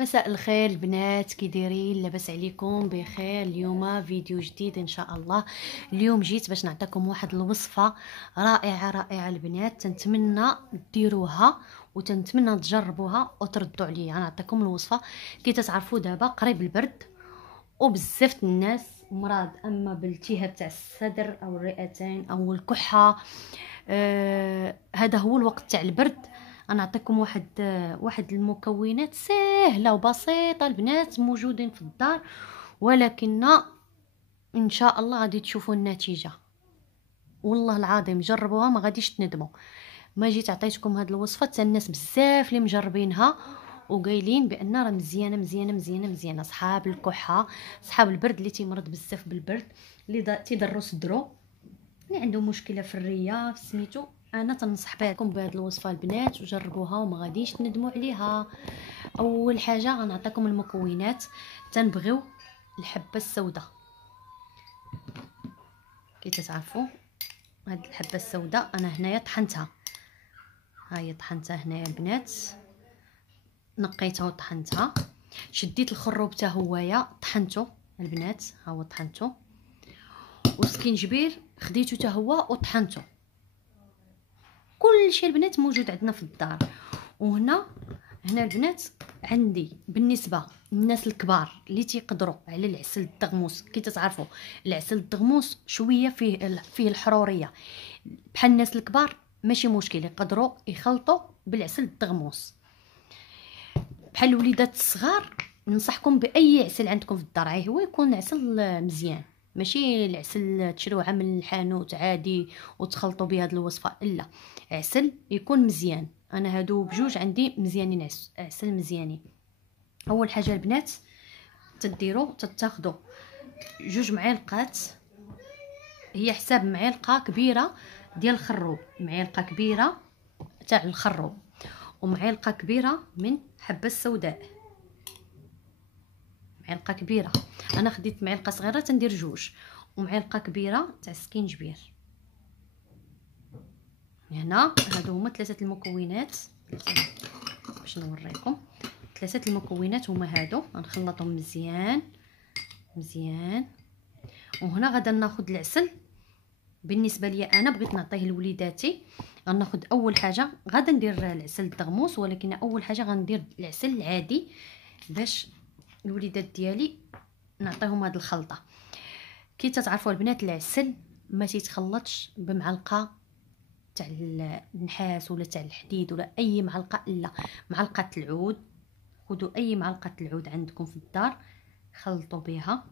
مساء الخير البنات، كي دايرين؟ لاباس عليكم؟ بخير. اليوم فيديو جديد ان شاء الله. اليوم جيت باش نعطيكم واحد الوصفه رائعه رائعه البنات، تنتمنى ديروها وتنتمنى تجربوها وتردوا عليا. نعطيكم الوصفه. كي تتعرفوا دابا قريب البرد وبزاف الناس مرض، اما بالالتهاب تاع الصدر او الرئتين او الكحه. هذا هو الوقت تاع البرد. انا نعطيكم واحد المكونات سهله وبسيطه البنات، موجودين في الدار، ولكن ان شاء الله غادي تشوفوا النتيجه. والله العظيم جربوها ما غاديش تندموا. ما جيت عطيتكم هاد الوصفه حتى الناس بزاف اللي مجربينها وقايلين بان راه مزيانه مزيانه مزيانه مزيانه. صحاب الكحه، صحاب البرد، اللي تيمرض بزاف بالبرد، اللي تيضروا صدرو، اللي عنده مشكله في الريه في سميتو، انا تنصح بكم بهذه الوصفه البنات وجربوها وما غاديش تندموا عليها. اول حاجه غنعطيكم المكونات. تنبغيو الحبه السوداء، كي تتعرفوا هاد الحبه السوداء انا هنايا طحنتها. ها هي طحنتها هنايا البنات، نقيتها وطحنتها. شديت الخروب حتى هويا طحنته البنات، ها هو طحنته. والسكينجبير خديته حتى هو وطحنته. كل شيء البنات موجود عندنا في الدار. وهنا البنات عندي بالنسبه للناس الكبار اللي تيقدروا على العسل الدغموس. كي تتعرفوا العسل الدغموس شويه فيه الحروريه، بحال الناس الكبار ماشي مشكل، يقدروا يخلطوا بالعسل الدغموس. بحال الوليدات الصغار ننصحكم باي عسل عندكم في الدار، هو يكون عسل مزيان، ماشي العسل تشروه من الحانوت عادي وتخلطوا به هذه الوصفه، لا، عسل يكون مزيان. انا هادو بجوج عندي مزيانين، عسل مزيانين. اول حاجه البنات تديروا تاخذوا 2 معالق، هي حساب معلقه كبيره ديال الخروب، معلقه كبيره تاع الخروب، ومعلقه كبيره من حبه السوداء، معلقه كبيره. انا خديت معلقه صغيره تندير 2، ومعلقه كبيره تاع السكينجبير. هنا هادو هما 3 المكونات باش نوريكم. 3 المكونات هما هادو، غنخلطهم مزيان مزيان. وهنا غادا ناخذ العسل. بالنسبه لي انا بغيت نعطيه لوليداتي، غناخذ اول حاجه غادا ندير العسل الدغموس، ولكن اول حاجه غندير العسل العادي باش الوليدات ديالي نعطيهم هاد الخلطه. كي تتعرفوا البنات العسل ما تيتخلطش بمعلقه تاع النحاس ولا تاع الحديد ولا اي معلقه، الا معلقه العود. خذوا اي معلقه العود عندكم في الدار خلطوا بها.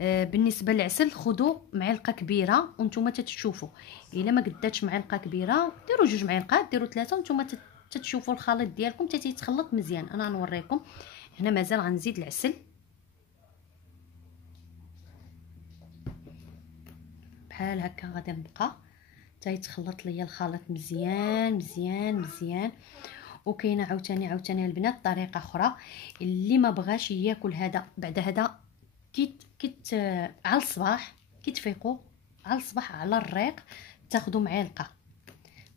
بالنسبه للعسل خذوا معلقه كبيره، وانتم تتشوفوا الا ما قداتش معلقه كبيره ديروا 2 معلقات، ديروا 3، وانتم تتشوفوا الخليط ديالكم تيتخلط مزيان. انا غنوريكم هنا مازال غنزيد العسل بحال هكا، غادي نبقى حتى يتخلط ليا الخليط مزيان مزيان مزيان. وكاينه عاوتاني البنات طريقه اخرى، اللي ما بغاش ياكل هذا بعد هذا كيت على الصباح كي تفيقوا على الصباح على الريق تاخذوا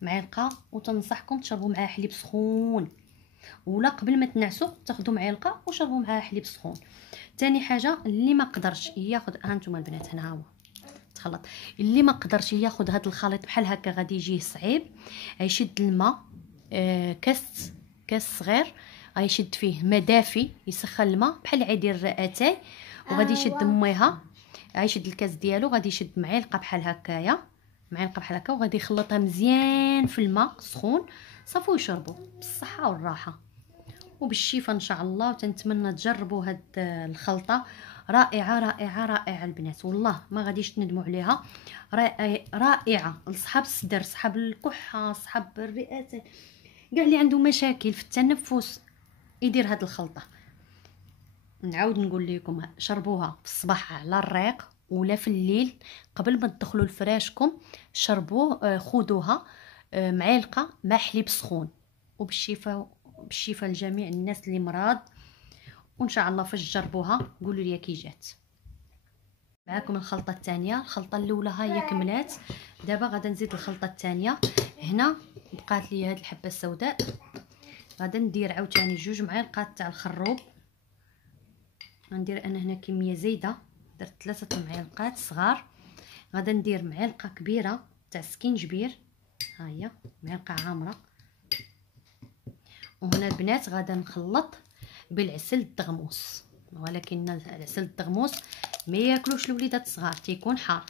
معلقه وتنصحكم تشربوا معاه حليب سخون، ولا قبل ما تنعسوا تاخذوا معلقه وشربوا معاه حليب سخون. تاني حاجه اللي ما قدرش ياخذ، ها انتم البنات هنا هو تخلط، اللي ما قدرش ياخذ هذا الخليط بحال هكا غادي يجيه صعيب، يشد الماء، كاس صغير، غيشد فيه ماء دافي، يسخن الماء بحال عادي الرئتين، وغادي يشد ميها، غيشد الكاس ديالو، غادي يشد معلقه بحال هكايا، معلقه بحال هكا، وغادي يخلطها مزيان في الماء سخون صافي ويشربوا بالصحه والراحه وبالشفاء ان شاء الله. وتنتمنى تجربوا هاد الخلطه رائعه رائعه رائعه البنات، والله ما غاديش تندموا عليها. رائعه لصحاب الصدر، صحاب الكحه، صحاب الرئتين، كاع اللي عنده مشاكل في التنفس يدير هاد الخلطه. نعاود نقول لكم شربوها في الصباح على الريق ولا في الليل قبل ما تدخلوا لفراشكم، شربوه، خذوها معلقه مع حليب سخون، وبالشفاء بالشفاء لجميع الناس اللي مرض. وان شاء الله فاش تجربوها قولوا لي كي جات معكم. الخلطه الثانيه، الخلطه الاولى ها هي كملات، دابا غادا نزيد الخلطه الثانيه. هنا بقات لي هاد الحبه السوداء غادا ندير عاوتاني 2 معالق تاع الخروب. غندير انا هنا كميه زايده، درت 3 معالق صغار. غادا ندير معلقه كبيره تاع سكينجبير، ها هي معلقه عامره. وهنا البنات غادا نخلط بالعسل الدغموس، ولكن العسل الدغموس ما ياكلوش الوليدات الصغار، تيكون حار.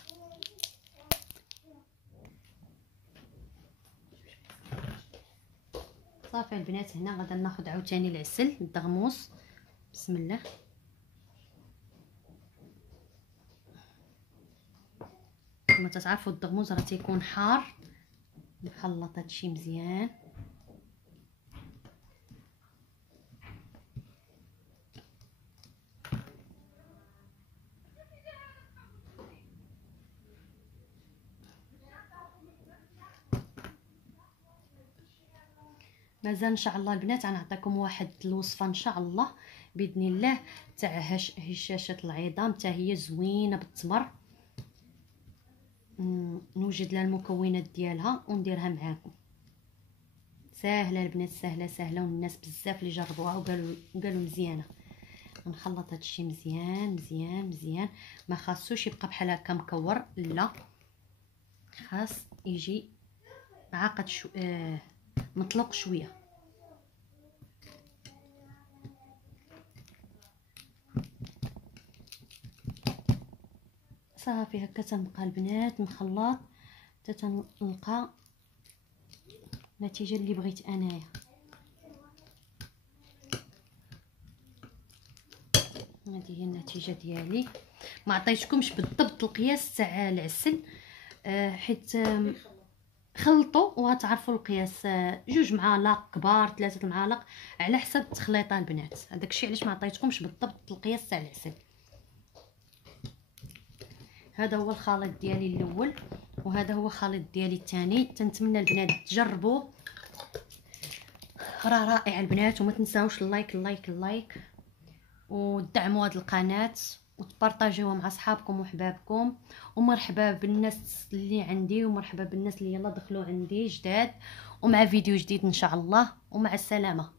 صافي البنات، هنا غادا ناخذ عاوتاني العسل الدغموس. بسم الله. كما تتعرفوا الدغموس راه تيكون حار. نخلط هادشي مزيان. مازال ان شاء الله البنات غنعطيكم واحد الوصفه ان شاء الله باذن الله تاع هشاشه العظام، حتى هي زوينه بالتمر. نوجد لها المكونات ديالها ونديرها معاكم. ساهله البنات، ساهله ساهله، والناس بزاف اللي جربوها وقالوا مزيانه. نخلط هادشي مزيان مزيان مزيان، ما خاصوش يبقى بحال هكا مكور، لا خاص يجي عاقد مطلق شويه. صافي هكا تنبقى البنات نخلط حتى تنلقى النتيجه اللي بغيت انايا. هذه هي النتيجه ديالي. ما عطيتكمش بالضبط القياس تاع العسل حيت خلطوا وغتعرفوا القياس. 2 معالق كبار، 3 معالق على حسب التخليطه البنات. هذاك علاش ما عطيتكمش بالضبط القياس تاع العسل. هذا هو الخليط ديالي الاول، وهذا هو الخليط ديالي الثاني. تنتمنى البنات تجربوه، راه رائع البنات. وما تنساوش اللايك اللايك اللايك، ودعموا هذه القناه وتبارطاجيوها مع صحابكم وحبابكم. ومرحبا بالناس اللي عندي، ومرحبا بالناس اللي يلا دخلوا عندي جداد، ومع فيديو جديد ان شاء الله. ومع السلامه.